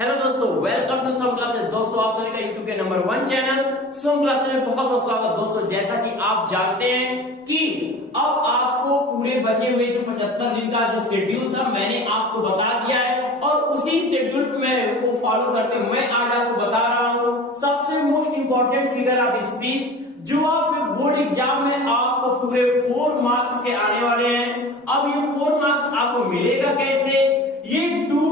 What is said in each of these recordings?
Hello दोस्तों, welcome to some classes. दोस्तों, आप सभी का यूट्यूब के नंबर 1 चैनल सम क्लासेस में बहुत बहुत स्वागत। दोस्तों, जैसा कि आप जानते हैं कि अब आपको पूरे बचे हुए जो 75 दिन का जो शेड्यूल था मैंने आपको बता दिया है और उसी शेड्यूल को फॉलो करते हुए मैं आज आपको बता रहा हूँ सबसे most important figure of speech जो आपके बोर्ड एग्जाम में आपको पूरे 4 मार्क्स के आने वाले हैं। अब ये 4 मार्क्स आपको मिलेगा कैसे? ये 2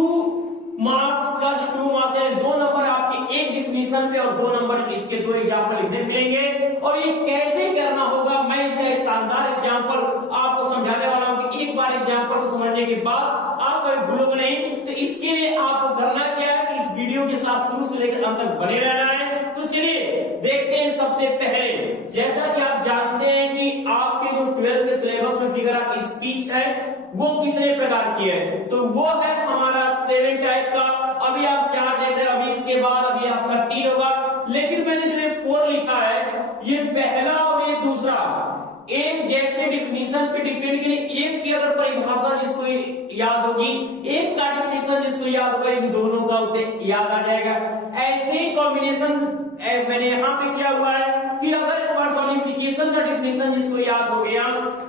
मार्क्स प्लस 2 मार्क्स है, 2 नंबर आपके एक डिफिनीशन पे और 2 नंबर इसके 2 एग्जाम्पल लिखने मिलेंगे। और ये कैसे करना होगा मैं इसका एक शानदार एग्जाम्पल आपको समझाने वाला हूं कि एक बार एग्जाम्पल को समझने के बाद आप कभी भूलोगे नहीं। तो इसके लिए आपको करना क्या है कि इस वीडियो के साथ शुरू से लेकर अंत तक बने रहना है। तो चलिए देखते हैं। सबसे पहले जैसा कि आप जानते हैं कि आपके जो 12th के सिलेबस में फिगर ऑफ स्पीच है वो कितने प्रकार की है, तो वो है हमारा 7 टाइप का। अभी आप 4 देख रहे हैं, अभी इसके बाद अभी आपका 3 होगा, लेकिन मैंने जो ये 4 लिखा है ये पहला और ये दूसरा एक जैसे डिफिनीशन पे डिपेंड करें। एक की अगर परिभाषा जिसको याद होगी, एक का डिफिनीशन जिसको याद होगा, इन दोनों का उसे याद आ जाएगा। ऐसे ही कॉम्बिनेशन मैंने यहाँ पे क्या हुआ है कि अगर पर्सोनिफिकेशन का डिफिनीशन जिसको याद हो गया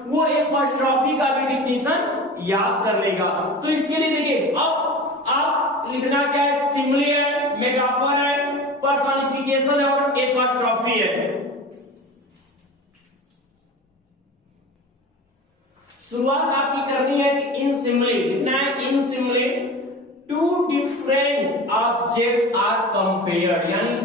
वो एपॉस्ट्रोफी का भी डिफिनीशन याद कर लेगा। तो इसके लिए देखिए अब आप लिखना क्या है, सिमिली है, मेटाफर है, पर्सोनिफिकेशन है और एपॉस्ट्रोफी है। शुरुआत आपकी करनी है कि इन सिमिली लिखना है। In simile 2 different objects are compared, यानी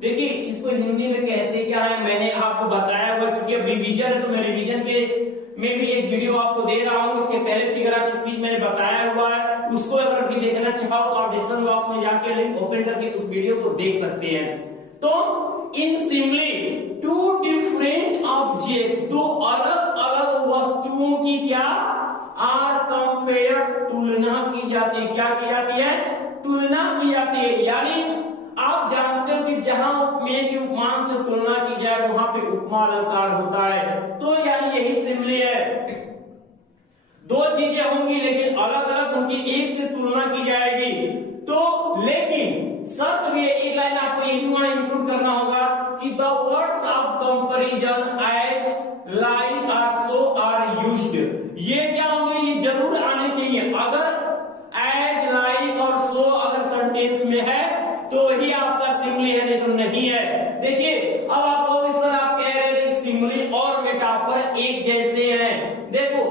देखिए इसको हिंदी में कहते क्या है मैंने आपको बताया हुआ, क्योंकि अब रिवीजन है तो मैं रिवीजन के में भी एक वीडियो आपको दे रहा हूं। इसके पहले फिगर ऑफ स्पीच मैंने बताया हुआ है, उसको अगर भी देखना चाहो तो आप डिस्क्रिप्शन बॉक्स में जाके लिंक ओपन करके उस वीडियो को देख सकते हैं। तो इन सिमिली 2 डिफरेंट ऑब्जेक्ट, 2 अलग अलग वस्तुओं की क्या आर कंपेयर तुलना की जाती है। क्या की जाती है? तुलना की जाती है। यानी आप जानते हो कि जहां उपमेय की उपमान से तुलना की जाए वहां पे उपमा अलंकार होता है। तो यानी यही सिमिली है। 2 चीजें होंगी लेकिन अलग अलग उनकी एक से तुलना की जाएगी। तो लेकिन शर्त भी एक लाइन आपको यही वहां इंक्लूड करना होगा कि the words of comparison as like or so are used. ये क्या होंगे? ये जरूर आने चाहिए। अगर एज लाइक और सो अगर सेंटेंस में है तो ही आपका सिमिली है, नहीं तो नहीं है। देखिए अब आप इस तरह आप कह रहे थे कि सिमिली और मेटाफर एक जैसे हैं। देखो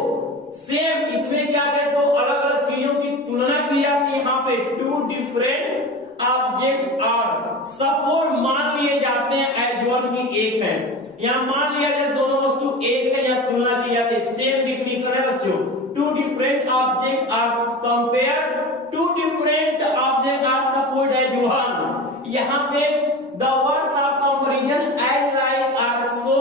सेम इसमें क्या कहते हो, अलग अलग चीजों की तुलना की जाती है। यहाँ पे 2 डिफरेंट ऑब्जेक्ट्स आर सपोज मान लिए जाते हैं एज वन की एक है। यहाँ मान लिया जाए दोनों वस्तु एक है, यहाँ तुलना की जाती है। सेम डिफिनीशन है बच्चों। 2 different object are compare, 2 different object are suppose as one. यहाँ पे the words of comparison as like or so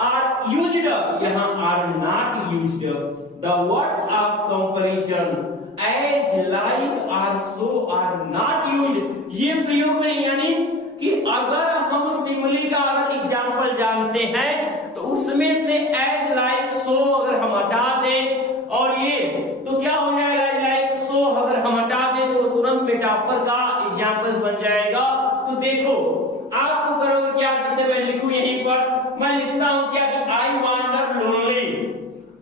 are used, यहाँ are not used. The words of comparison as like or so are not used, ये प्रयोग में यानी कि अगर हम सिमिली का अगर एग्जाम्पल जानते हैं तो उसमें से एज लाइक सो अगर हम हटा दें और ये तो क्या हो जाएगा, एज लाइक सो अगर हम हटा दें तो तुरंत मेटाफर का एग्जाम्पल बन जाएगा। तो देखो आपको करोगे क्या, जिसे मैं लिखूं यहीं पर मैं लिखता हूं क्या कि I wander lonely,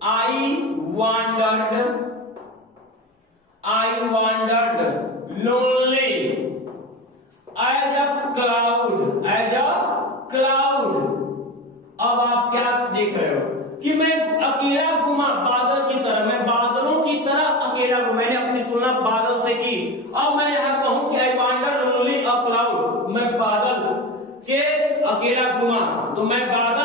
I wandered lonely as a cloud, as a cloud. अब आप क्या देख रहे हो कि मैं अकेला घूमा बादल की तरह, मैं बादलों की तरह अकेला घूमा। मैंने अपनी तुलना बादल से की। अब मैं यहां कहूं कि I wander lonely a cloud, मैं बादल के अकेला घूमा, तो मैं बादल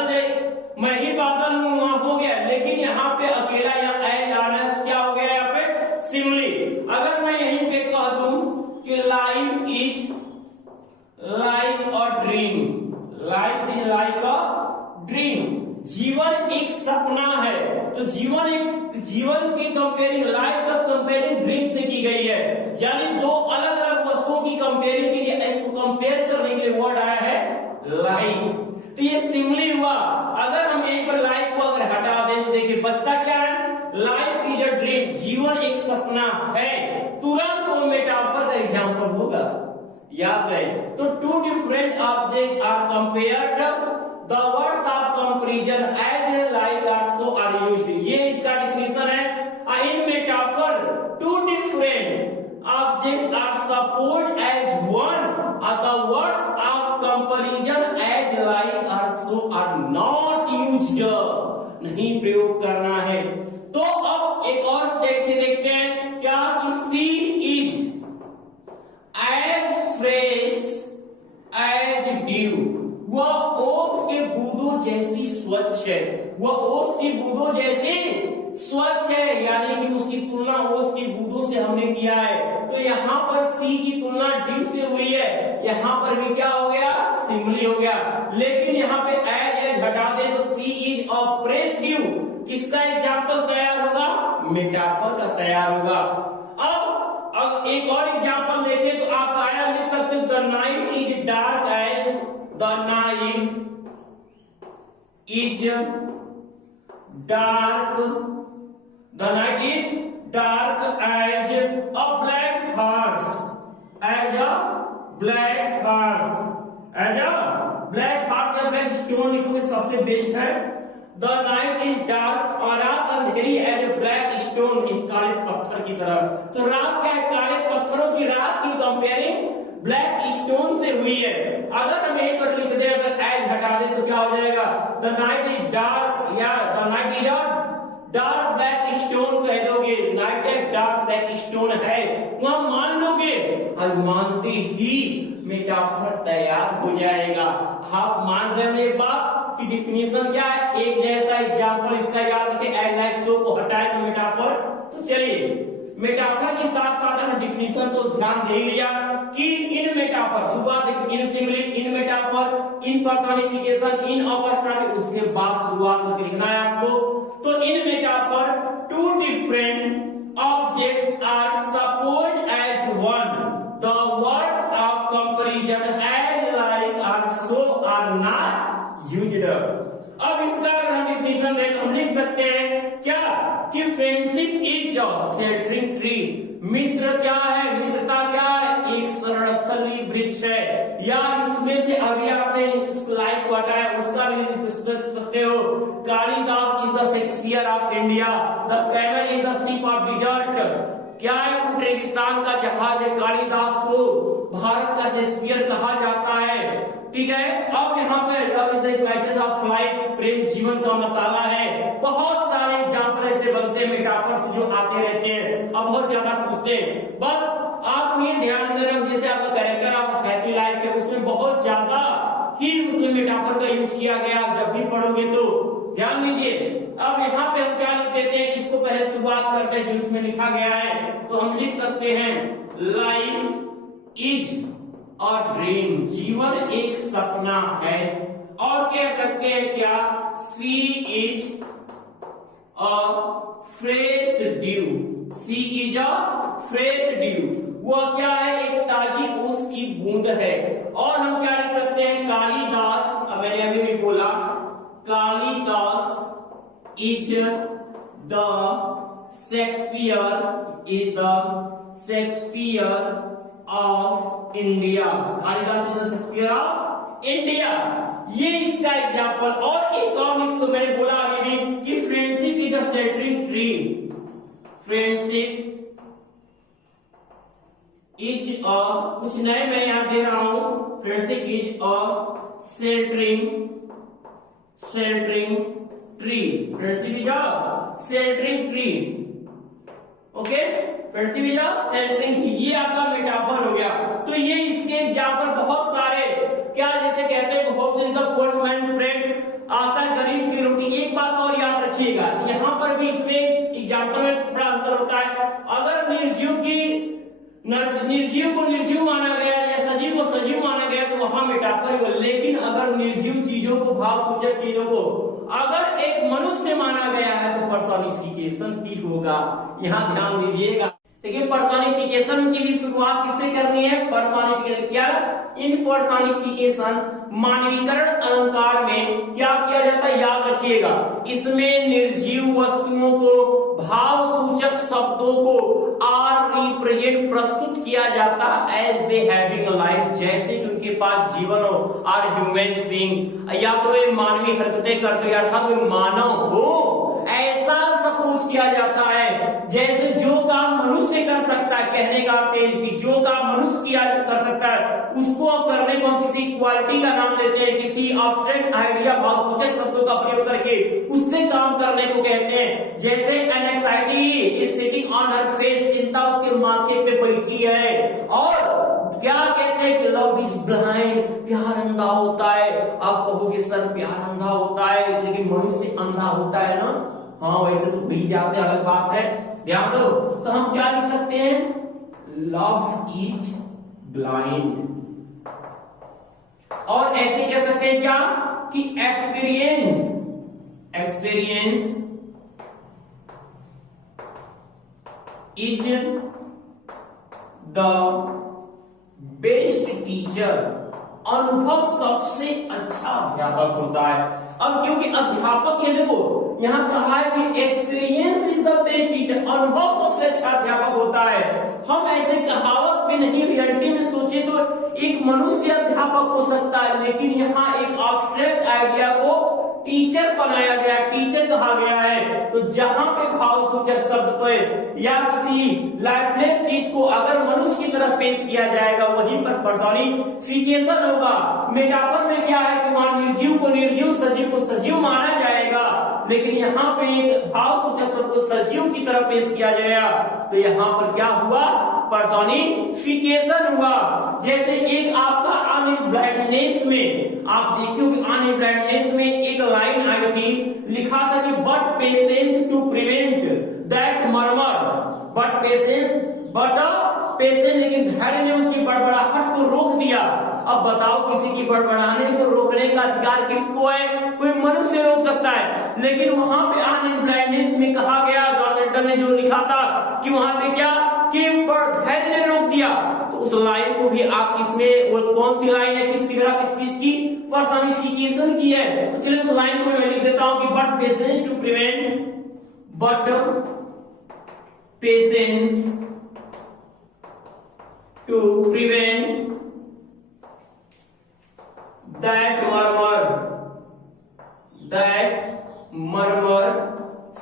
मैं ही बादल हूं, वहां हो गया। लेकिन यहाँ पे अकेला यहाँ एज आना क्या हो गया, यहाँ पे सिमिली। अगर मैं यहीं पे कह दूं कि life is like a dream, life is like a dream, जीवन एक सपना है। तो जीवन की कंपेयरिंग, लाइफ का कंपेयरिंग ड्रीम से की गई है। यानी 2 अलग अलग वस्तुओं की कंपेयरिंग के लिए, इसको कंपेयर करने के लिए वर्ड आया है लाइक। तो ये सिमिली हुआ। अगर हम एक बार लाइफ को अगर हटा दें तो देखिए बचता क्या है, लाइफ इज अ ड्रीम, जीवन एक सपना है। तुरंत वो मेटाफर का एग्जाम्पल वर्ब होगा, याद रहे। तो two different object are compared, the words of comparison as like also are used. ये इसका डेफिनेशन है। In metaphor two different object are supposed as one, the words of comparison as like also are not used, नहीं प्रयोग करना है। तो अब एक और टेक्स्ट से देखते हैं क्या कि she is as fresh as dew, वह ओस के बूंदों जैसी स्वच्छ है, वह ओस की बूंदों जैसी स्वच्छ है, यानी कि उसकी तुलना ओस की बूंदों से हमने किया है। तो यहाँ पर सी की तुलना ड्यू से हुई है, यहाँ पर भी क्या हो गया, सिमिली हो गया। लेकिन यहाँ पे एज हटा दे तो सी इज अ फ्रेश ड्यू, किसका एग्जाम्पल तैयार होगा, मेटाफर का तैयार होगा। अब एक और एग्जाम्पल देखें तो आप आया लिख सकते हो, the night is dark as, the night is dark, the night is dark as a black horse, as a black horse, as a black horse या black stone लिखोगे सबसे बेस्ट है। the night is dark, और रात अंधेरी as a black stone, एक काले पत्थर की तरह। तो रात क्या है, काले पत्थरों की रात की कंपेयरिंग ब्लैक स्टोन से हुई है। अगर हम यहीं पर लिख दे, अगर एज हटा दे तो क्या हो जाएगा, द नाइट इज डार्क, या the night is dark black stone कह दोगे, नाइट एक डार्क ब्लैक स्टोन है, वहां मान लोगे, और मानते ही मेटाफर तैयार हो जाएगा। आप मान रहे हो ये बात कि डिफिनेशन क्या है, एक जैसा एग्जाम्पल इसका याद रखें, एज लाइक सो को हटाए तो मेटाफर। तो चलिए मेटाफर के साथ साथ हम डिफिनेशन तो ध्यान दे लिया कि इन मेटाफर, शुरुआत in simile, in metaphor, in personification, in abstract, उसके बाद शुरुआत करके लिखना है आपको। तो in metaphor two different objects are supposed as one, the words of comparison as like also are not used. अब इसका अगर हम डिफिनेशन दें तो हम लिख सकते हैं क्या कि friendship is a sheltering tree, मित्र क्या है, मित्रता क्या है, एक शरणस्थली वृक्ष है। या इसमें से अभी आपने स्लाइड को हटाया, उसका भी लिख सकते हो, Kalidas is the Shakespeare of India, the camel is the ship of dessert. क्या है, ऊंट रेगिस्तान का जहाज है, कालिदास को भारत का शेक्सपियर कहा जाता है। ठीक है, अब यहाँ पे love is the spices of life, प्रेम जीवन का मसाला है। बहुत सारे एग्जाम्पल ऐसे बनते हैं मेटाफर्स जो आते रहते हैं, अब बहुत ज्यादा पूछते हैं। बस आपको ये ध्यान में रखना, जैसे आपका कैरेक्टर ऑफ हैप्पी लाइफ है, उसमें बहुत ज्यादा ही उसमें मेटाफर का यूज किया गया, जब भी पढ़ोगे तो ध्यान दीजिए। अब यहाँ पे हम क्या लिख देते हैं, इसको पहले शुरुआत करते हैं जो इसमें लिखा गया है। तो हम लिख सकते हैं लाइफ इज और ड्रीम, जीवन एक सपना है। और कह सकते हैं क्या, she is a fresh dew, she is a fresh dew, वह क्या है, एक ताजी ओस की बूंद है। और हम क्या लिख सकते हैं, कालिदास, अब मैंने अभी भी बोला, Kalidas is the Shakespeare, is the Shakespeare of India, Kalidas is the Shakespeare of India. ये इसका एग्जाम्पल। और एक और लिख, मैंने बोला अभी भी कि friendship is a sheltering tree, friendship is अ, कुछ नए मैं यहां दे रहा हूं, friendship is a sheltering tree, friendship is a sheltering tree. Okay, friendship is a sheltering, ये आपका मेटाफर हो गया। तो ये इसके एग्जाम्पल बहुत सारे, क्या जैसे कहते हैं hopes is the poor man's bread, आशा गरीब की रोटी। एक बात और याद रखिएगा, यहाँ पर भी इसमें एग्जाम्पल में थोड़ा अंतर होता है। अगर निर्जीव को निर्जीव माना गया या सजीव को सजीव माना गया तो वहां मेटाफर हो। लेकिन अगर निर्जीव चीजों को, भाव सूचक चीजों को अगर एक मनुष्य माना गया है तो पर्सोनिफिकेशन ही होगा। यहाँ ध्यान दीजिएगा। देखिए पर्सोनिफिकेशन की भी शुरुआत किससे करनी है, पर्सोनिफिकेशन। क्या इन पर्सोनिफिकेशन मानवीकरण अलंकार में क्या किया जाता है, याद रखिएगा, इसमें निर्जीव वस्तुओं को भाव सूचक शब्दों को आर रिप्रेजेंट प्रस्तुत किया जाता as they having a life, जैसे कि उनके पास जीवन हो, आर ह्यूमन बीइंग, या तो वे मानवीय हरकतें करते अर्थात वे मानव हो, ऐसा सपोज किया जाता है। जैसे जो काम मनुष्य कर सकता है, कहने का अर्थ है कि जो काम मनुष्य किया कर सकता है उसको करने को हम किसी क्वालिटी का नाम लेते हैं, किसी एब्स्ट्रैक्ट आइडिया भावसूचक शब्दों का प्रयोग करके उससे काम करने को कहते हैं। जैसे anxiety is sitting on her face, चिंता उसके माथे पे बैठी है। और क्या कहते हैं कि लव इज ब्लाइंड, प्यार अंधा होता है। आप कहोगे सर प्यार अंधा होता है लेकिन मनुष्य अंधा होता है ना, हाँ वैसे तो भी जाते अलग बात है, ध्यान दो। तो हम क्या लिख सकते हैं, लव इज ब्लाइंड। और ऐसे कह सकते हैं क्या कि experience is the best teacher, अनुभव सबसे अच्छा अध्यापक होता है। अब क्योंकि अध्यापक ये देखो यहां कहा है कि experience is the best teacher, अनुभव सबसे अच्छा अध्यापक होता है। हम ऐसे कहावत में नहीं, रियलिटी में सोचे तो एक मनुष्य अध्यापक हो सकता है, लेकिन यहाँ एक एब्स्ट्रैक्ट आइडिया को टीचर बनाया गया, टीचर कहा गया है। तो जहां पे भाव सूचक शब्द पर या किसी लाइफलेस चीज को अगर मनुष्य की तरह पेश किया जाएगा वहीं पर पर्सोनिफिकेशन होगा। मेटाफर में क्या है कि वहां निर्जीव को निर्जीव, सजीव को सजीव माना जाएगा, लेकिन यहाँ पे एक भाव सूचक शब्द को सजीव की तरह पेश किया जाएगा। तो यहाँ पर क्या हुआ, पर्सोनिफिकेशन हुआ। जैसे एक आपका अनब्लाइंडनेस में आप देखिए, अनब्लाइंडनेस में एक लाइन आई थी, लिखा था कि but patience to prevent that murmur, but patience, लेकिन धैर्य ने उसकी बड़बड़ाहट को रोक दिया। अब बताओ किसी की बड़बड़ाने को रोकने का अधिकार किसको है, कोई मनुष्य रोक सकता है, लेकिन वहां पे अनब्लाइंडनेस में कहा गया, जॉन मिल्टन ने जो लिखा था कि वहां पे क्या कि धैर्य ने रोक दिया। तो उस लाइन को भी आप किसमें, वो कौन सी लाइन है, किस फिगर ऑफ स्पीच की, पर्सोनिफिकेशन की है। तो चलिए उस लाइन को मैं लिख देता हूं कि but patience to prevent, but patience to prevent that murmur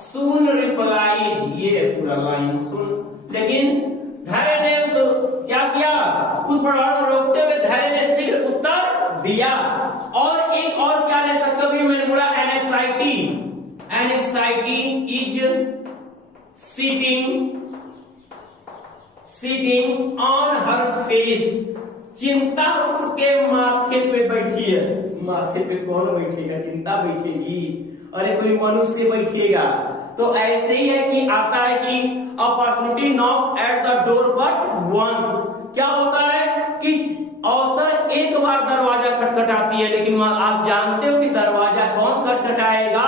soon replies, ये पूरा लाइन सुन, लेकिन धैर्य ने क्या किया, उस बड़बड़ को रोकते हुए धैर्य ने शीघ्र उत्तर दिया। और एक और क्या ले सकते हो, मैंने बोला anxiety is sitting on her face, चिंता उसके माथे पे बैठी है। माथे पे कौन बैठेगा, चिंता बैठेगी, अरे कोई मनुष्य बैठेगा। तो ऐसे ही है कि आता है कि a personality knocks at the door but once, क्या होता है कि अवसर एक बार दरवाजा खटखटाती है, लेकिन आप जानते हो कि दरवाजा कौन खटखटाएगा,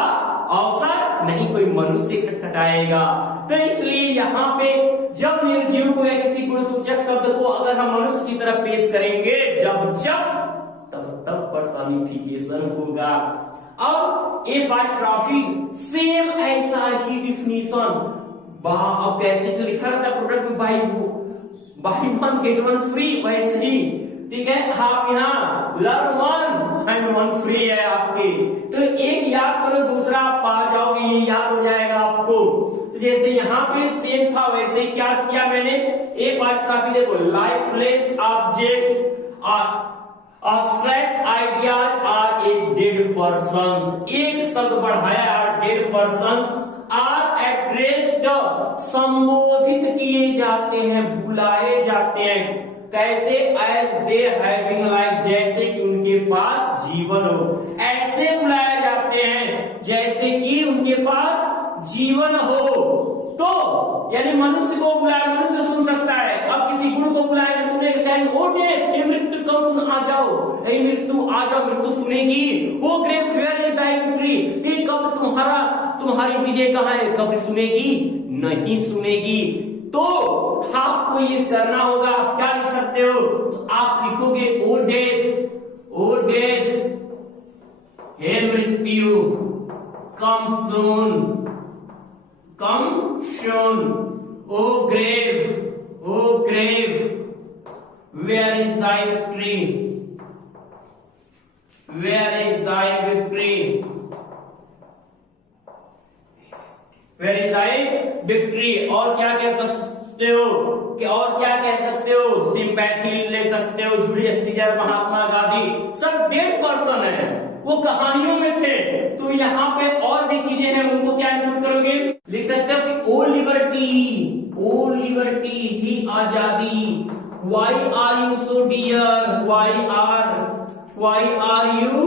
अवसर नहीं, कोई मनुष्य खटखटाएगा। तो इसलिए यहाँ पे जब निर्जीव को या किसी गुणसूचक शब्द को अगर हम मनुष्य की तरह पेश करेंगे, तब पर्सोनिफिकेशन होगा। अब ए बायोग्राफी सेम ऐसा ही डिफिनीशन, अब कहते से लिखा रहता है प्रोडक्ट में by one get one free, वैसे ही ठीक है, आप यहाँ learn one and one free है आपके। तो एक याद करो, दूसरा आप पा जाओगे, ये याद हो जाएगा आपको। तो जैसे यहाँ पे सेम था वैसे क्या किया मैंने, एक बायोग्राफी देखो, lifeless objects abstract ideas are a dead persons, एक शब्द बढ़ाया are dead persons are addressed, संबोधित किए जाते हैं, बुलाए जाते हैं, कैसे, as they having life, जैसे कि उनके पास जीवन हो, ऐसे बुलाए जाते हैं जैसे कि उनके पास जीवन हो। तो यानी मनुष्य को बुलाया, मनुष्य सुन सकता है, अब किसी गुरु को बुलाएगा, सुनेगा, कहेंगे ओ डेथ, ये मृत्यु कम सुन, आ जाओ, हे मृत्यु आ जाओ, मृत्यु सुनेगी। O grave where is thy victory, कब तुम्हारी विजय कहाँ है, कब्र सुनेगी, नहीं सुनेगी। तो आपको ये करना होगा। आप क्या लिख सकते हो, तो आप लिखोगे ओ डेथ, ओ डेथ, हे मृत्यु, come soon, come soon, O grave, O grave, where is thy victory, where is thy victory, where is thy victory. और क्या कह सकते हो कि और क्या कह सकते हो, सिंपैथी ले सकते हो। जूलियस सीजर, महात्मा गांधी सब डेड पर्सन है, वो कहानियों में थे। तो यहाँ पे और भी चीजें हैं, उनको क्या इंक्लूड करोगे, लिख सकते हो कि ओ लिबर्टी, ओ लिबर्टी ही आजादी, why are you so dear, why are you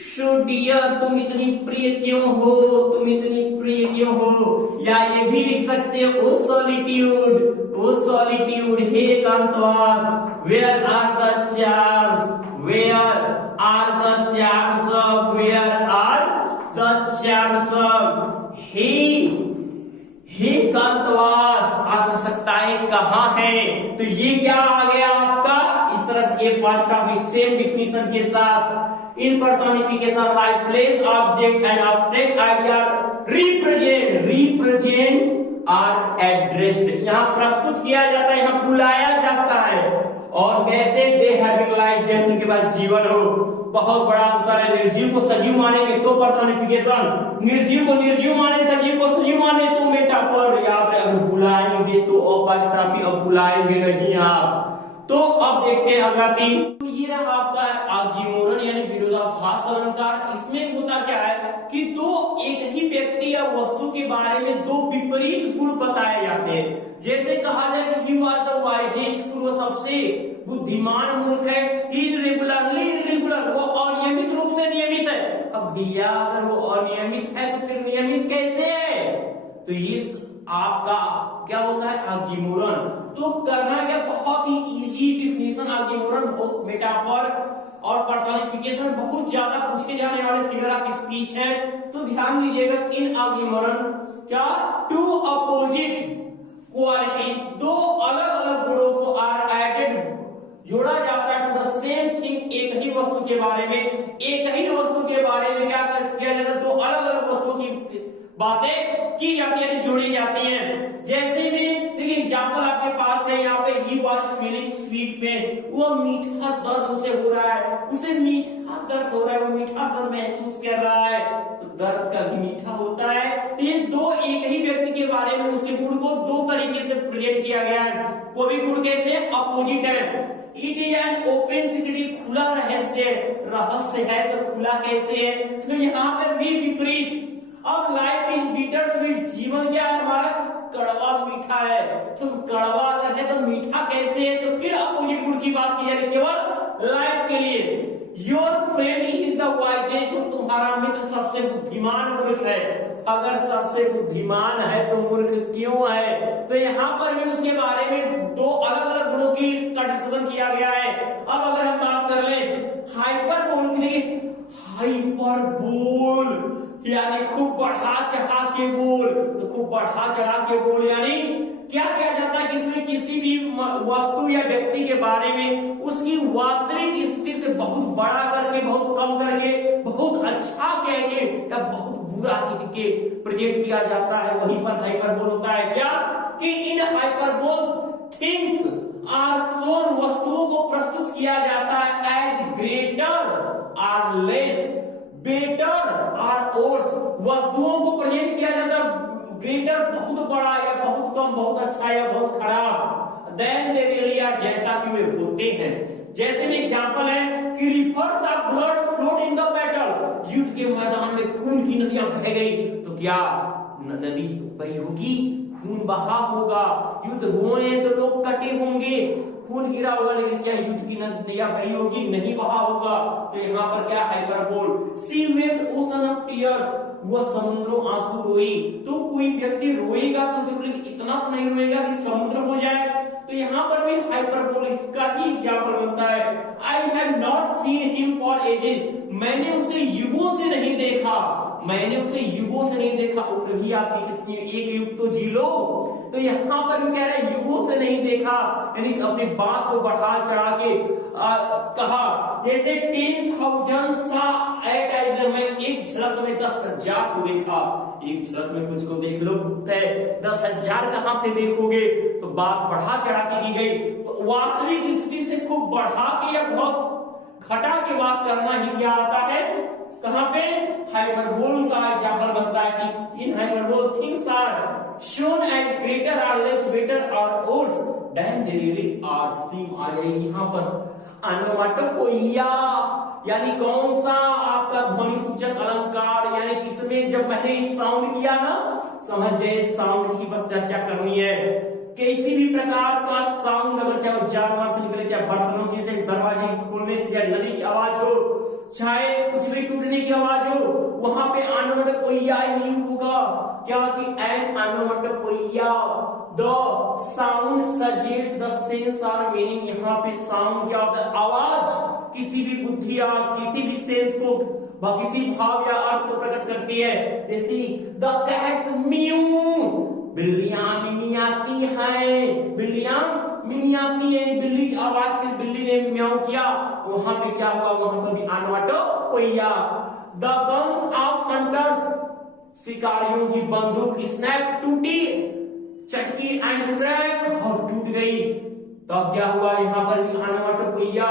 so dear, तुम इतनी प्रिय क्यों हो, तुम इतनी प्रिय क्यों हो। या ये भी लिख सकते हो ओ सॉलिट्यूड, ओ सॉलिट्यूड, हे एकांतवास, where are the charms, where are the charms of, where are the charms of, हे एकांतवास, आप कह सकता है कहां है। तो ये क्या आ गया आपका, इस तरह से ये पांचटा भी सेम डिफिनीशन के साथ इन personification lifeless object and abstract idea represent are addressed, यहाँ प्रस्तुत किया जाता है, यहाँ बुलाया जाता है। और कैसे, दे हैविंग लाइफ, जैसे उनके पास जीवन हो। बहुत बड़ा अंतर है, निर्जीव को सजीव मानेंगे तो पर्सोनिफिकेशन, निर्जीव को निर्जीव माने, सजीव को सजीव माने तो मेटाफर। याद रहे, अगर बुलाएंगे तो अपॉस्ट्रॉफी, अब बुलाएंगे नहीं आप। तो अब देखते हैं अगला तीन। तो ये रहा आपका ऑक्सीमोरन यानी विरोधाभास अलंकार। इसमें होता क्या है कि दो एक ही व्यक्ति या वस्तु के बारे में दो विपरीत गुण बताए जाते हैं। जैसे कहा जाए कि यू आर द वाइजेस्ट, वो सबसे बुद्धिमान मूर्ख है। ही इज रेगुलरली इरेगुलर, वो अनियमित रूप से नियमित है। अब भैया अगर वो अनियमित है तो फिर नियमित कैसे है, तो ये आपका क्या होता है ऑक्सीमोरन। तो करना क्या, बहुत ही इजी डिफिनीशन ऑक्सीमोरन, मेटाफर और पर्सोनिफिकेशन बहुत ज्यादा पूछे जाने वाले फिगर ऑफ स्पीच है। तो ध्यान दीजिएगा, इन ऑक्सीमोरन क्या, टू अपोजिट क्वालिटीज, दो अलग अलग गुणों को आर एडेड, जोड़ा जाता है टू द सेम थिंग, एक ही वस्तु के बारे में, एक ही वस्तु के बारे में क्या किया जाता है, दो अलग अलग वस्तुओं की बातें की जाती है, जोड़ी जाती हैं। जैसे भी देखिए एग्जांपल आपके पास है, यहाँ पे he was feeling sweet pain, वो मीठा दर्द उसे हो रहा है, उसे मीठा दर्द हो रहा है, वो मीठा दर्द महसूस कर रहा है। तो दर्द का भी मीठा होता है। तो ये दो एक ही व्यक्ति के बारे में उसके गुण को दो तरीके से प्रेजेंट किया गया है। कोई भी गुण कैसे अपोजिट है। It is an open secret, खुला रहस्य, रहस्य है तो खुला कैसे है, तो यहाँ पे भी विपरीत। अब लाइफ इज बिटर स्वीट, जीवन क्या है हमारा, कड़वा मीठा है। तो कड़वा अगर है तो मीठा कैसे है, तो फिर अपोजिट गुण की बात की जा रही केवल लाइफ के लिए। Your friend is the wisest, तुम्हारा मित्र सबसे बुद्धिमान मूर्ख है। अगर सबसे बुद्धिमान है तो मूर्ख क्यों है, तो यहाँ पर भी उसके बारे में दो अलग अलग गुणों की डिस्कशन किया गया है। अब अगर हम बात कर ले हाइपरबोल की, हाइपरबोल यानी खूब बढ़ा चढ़ा के बोल, तो खूब बढ़ा चढ़ा के बोल यानी क्या किया जाता है कि इसमें किसी भी वस्तु या व्यक्ति के बारे में उसकी वास्तविक स्थिति से बहुत बड़ा करके, बहुत कम करके, बहुत अच्छा कह के या बहुत बुरा कह के प्रेजेंट किया जाता है। वहीं पर हाइपरबोल होता है क्या कि in hyperbole things are shown, वस्तुओं को प्रस्तुत किया जाता है as greater or less, better or worse, वस्तुओं को प्रेजेंट किया जाता है ग्रेटर बहुत बड़ा या बहुत कम, बहुत अच्छा या बहुत खराब, देन दे रियली आर, जैसा कि वे होते हैं। जैसे में एग्जांपल है कि reverse of blood flowed in the battle, युद्ध के मैदान में खून की नदियां बह गई, तो क्या नदी बही होगी, खून बहा होगा। युद्ध हुए तो लोग कटे होंगे, खून गिरा होगा, लेकिन क्या युद्ध की नदियां बही होगी, नहीं बहा होगा। तो यहाँ पर क्या hyperbole. Sea waved ocean of tears, वह समुद्रों आंसू रोई, तो कोई व्यक्ति रोएगा तो जरूरी इतना तो नहीं रोएगा कि समुद्र हो जाए। तो यहाँ पर भी हाइपरबोलिक का ही एग्जाम्पल बनता है। I have not seen him for ages, मैंने उसे युगों से नहीं देखा, मैंने उसे युगों से नहीं देखा। उम्र भी आपकी कितनी है, एक युग तो जी लो। तो यहाँ पर भी कह रहा है युगों से नहीं देखा, यानी कि अपनी बात को बढ़ा चढ़ा के कहा। जैसे 10,000 सा एट आई, मैं एक झलक में 10,000 को देखा। एक झलक में कुछ को देख लो, 10,000 कहां से देखोगे? तो बात बढ़ा चढ़ा के की गई। तो वास्तविक स्थिति से खूब बढ़ा के या बहुत घटा के बात करना ही क्या आता है? कहां पे? हाइपरबोल का एग्जांपल बनता है कि in hyperbole things are shown as greater or less better or worse than they really are seem। आ जाए यहाँ पर अनोमाटोपोइया, यानी कौन सा आपका ध्वनि सूचक अलंकार, यानी कि इसमें जब मैंने साउंड किया ना, समझ जाए साउंड की बस चर्चा करनी है। किसी भी प्रकार का साउंड, अगर चाहे जानवर से निकले, चाहे बर्तनों की से दरवाजे खोलने से, चाहे नदी की आवाज हो, चाहे कुछ भी टूटने की आवाज हो, वहां पे अनोमाटोपोइया ही होगा। क्या कि an onomatopoeia, the sound suggest the sense और मीनिंग। यहाँ पे साउंड क्या होता है? आवाज किसी भी बुद्धि या किसी भी सेंस को, किसी भाव या अर्थ को प्रकट करती है। जैसे द कैट्स म्यू, बिल्लियां मिमियाती हैं, बिल्लियां मिमियाती है, बिल्ली की आवाज से बिल्ली ने म्याऊ किया, वहां पे क्या हुआ? वहां पर भी अनोमाटोपोइया। द गन्स ऑफ हंटर्स, शिकारियों की बंदूक स्नैप, टूटी, चटकी एंड क्रैक, और टूट गई। तब क्या हुआ? यहाँ पर भी अनोमाटोपोइया।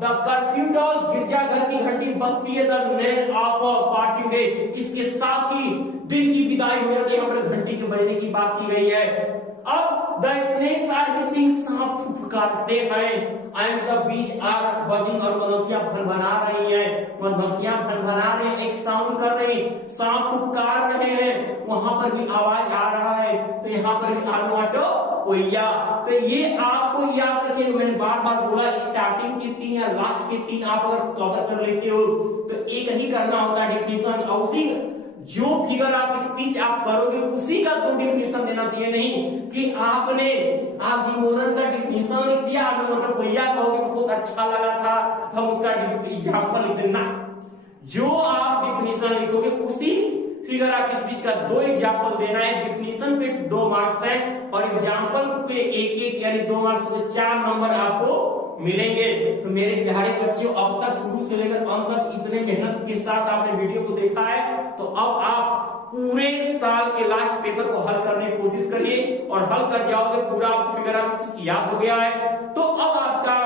द कर्फ्यू डॉल्स, गिरजाघर की घंटी बजती है, the nail of party day, इसके साथ ही दिन की विदाई हो जाती है। यहाँ पर घंटी के बजने की बात की गई है। अब द स्नेक्स आर हिसिंग, सांप फुफकारते हैं, and the bees are buzzing, और मधुमक्खियां भनभना रही हैं, मधुमक्खियां भनभना रही हैं, एक साउंड कर रही, सांप फुफकार रहे हैं, वहां पर भी आवाज आ रहा है। तो यहाँ पर भी अनोमाटोपोइया। तो ये आपको याद रखिए, मैंने बार बार बोला, स्टार्टिंग की 3 या लास्ट की 3 आप अगर कवर कर लेते हो तो एक ही करना होता है डिफिनेशन, और उसी जो फिगर आप स्पीच आप करोगे उसी का तो डिफिनेशन देना चाहिए। नहीं कि आपने आप जीमोरन का डिफिनेशन लिख दिया, अनोमाटोपोइया कहोगे बहुत अच्छा लगा था, हम उसका एग्जांपल लिख देना। जो आप डिफिनेशन लिखोगे उसी फिगर आप स्पीच का 2 एग्जांपल देना है। डिफिनेशन पे 2 मार्क्स है और एग्जांपल पे 1-1 यानी 2 मार्क्स पे 4 नंबर आपको मिलेंगे। तो मेरे प्यारे बच्चों, अब तक शुरू से लेकर अंत तक इतने मेहनत के साथ आपने वीडियो को देखा है, तो अब आप पूरे साल के लास्ट पेपर को हल करने की कोशिश करिए, और हल कर जाओगे पूरा फिगर आपको याद हो गया है। तो अब आपका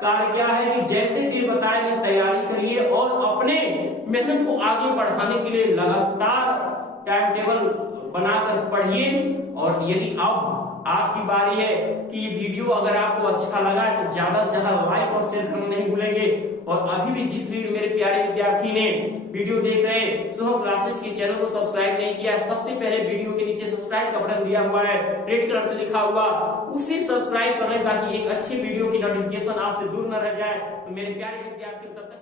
कार्य क्या है कि जैसे भी बताएंगे तैयारी करिए और अपने मेहनत को आगे बढ़ाने के लिए लगातार टाइम टेबल बनाकर पढ़िए। और यदि अब आपकी बारी है कि ये वीडियो अगर आपको अच्छा लगा है तो ज्यादा से ज्यादा लाइक और शेयर करना नहीं भूलेंगे। और अभी भी जिस भी मेरे प्यारे विद्यार्थी ने वीडियो देख रहे हैं शुभम क्लासेस के चैनल को सब्सक्राइब नहीं किया, सबसे पहले वीडियो के नीचे सब्सक्राइब का बटन दिया हुआ है, रेड कलर से लिखा हुआ, उसे सब्सक्राइब कर लें ताकि एक अच्छी वीडियो की नोटिफिकेशन आपसे दूर न रह जाए। तो मेरे प्यारे विद्यार्थी तब तक